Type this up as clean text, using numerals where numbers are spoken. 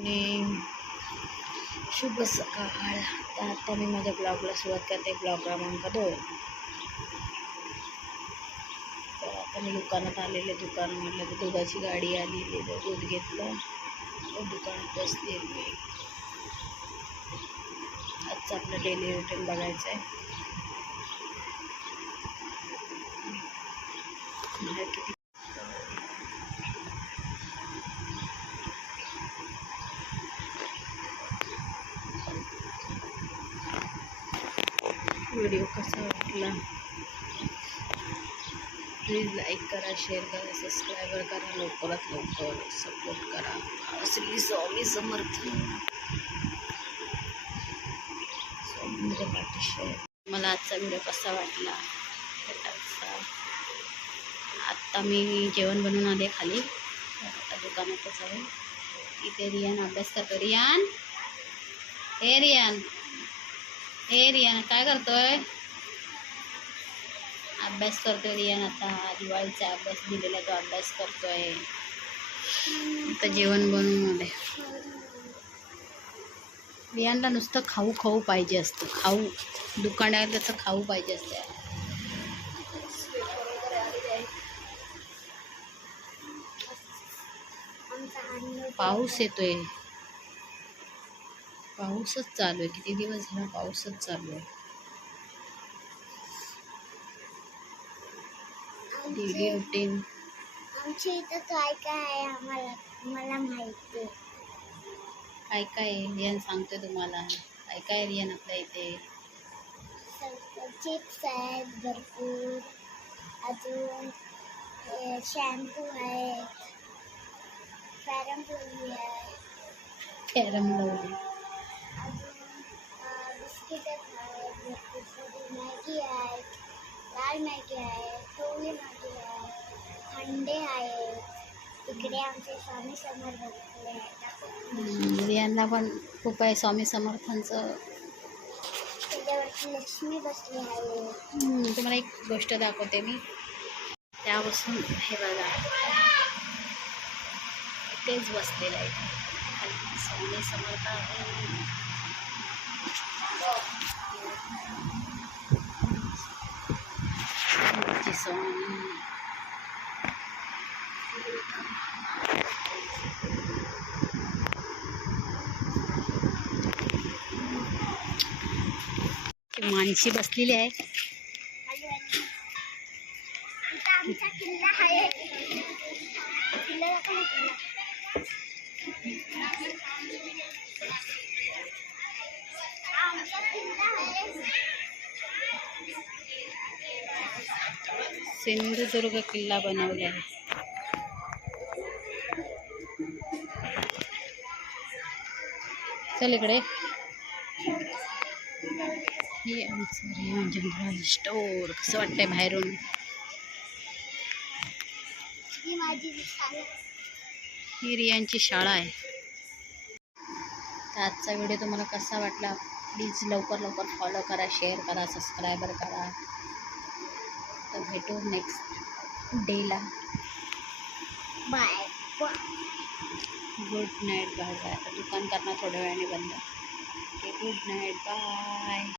आणि शुभ सकाळ. तर आता मी माझ्या ब्लॉगला सुरुवात करते, ब्लॉग क्रमांक 2. तर आता मी दुकानात आलेले, दुकान म्हटलं तर दुधाची गाडी आलेली, दूध घेतलं, दुकानात बसली मी. आजचं आपलं डेली रुटीन बघायचं आहे. व्हिडिओ कसा वाटला प्लीज लाईक करा, शेअर करा, सबस्क्राईबर करा, लवकरात लवकर सपोर्ट करा. श्री स्वामी समर्थ. स्वामींच्या पाठीशी. मला आजचा व्हिडिओ कसा वाटला आत्ता मी जेवण बनवून आले खाली, आता दुकानातच आहे. इथे रियान अभ्यास करतो. रियान, हे रियान, हे रियान काय करतोय? अभ्यास करतोय रियान. आता दिवाळीचा अभ्यास दिलेला तो अभ्यास करतोय. आता जेवण बनवून आले. रियानला नुसतं खाऊ खाऊ पाहिजे असतं, खाऊ. दुकानात त्याचं खाऊ पाहिजे असतं. पाऊस येतोय, पाऊसच चालू आहे. किती दिवस झाला पाऊसच चालू आहे. Daily routine. आमच्या इथं काय काय आहे मला माहिती आहे. काय काय रियान सांगतोय तुम्हाला. काय काय रियान आपल्या इथे. चिप्स आहेत भरपूर, अजून शॅम्पू आहे, फॅरम लवली आहे, कॅरम लावली, अजून बिस्किट आहेत भरपूर, मॅगी आहेत, लाल मॅगी आहे, टोली मॅगी आहे, अंडे आहेत. तिकडे आमचे स्वामी समर्थ बसले आहेत. रियानला पण खूप आहे स्वामी समर्थांचं. त्याच्यावरती लक्ष्मी बसली आहे. तुम्हाला एक गोष्ट दाखवते मी. त्यापासून हे बघा, तेच बसलेलं आहे खाली स्वामी समर्थ आहे. स्वामी माणशी बसलेली आहे. आमचा किल्ला आहे. किल्ला सिंधुदुर्ग किल्ला बनवला आहे. चल इकडे. हे आमचं रियान जनरल स्टोअर. कसं वाटतंय बाहेरून. ही रियानची शाळा आहे. तर आजचा व्हिडिओ तुम्हाला कसा वाटला प्लीज लवकर लवकर फॉलो करा, शेअर करा, सबस्क्रायबर करा. तर भेटू नेक्स्ट डेला. Bye. Good night. Bye bye. आता दुकान करणार थोड्या वेळाने बंद. Okay, good night. बाय.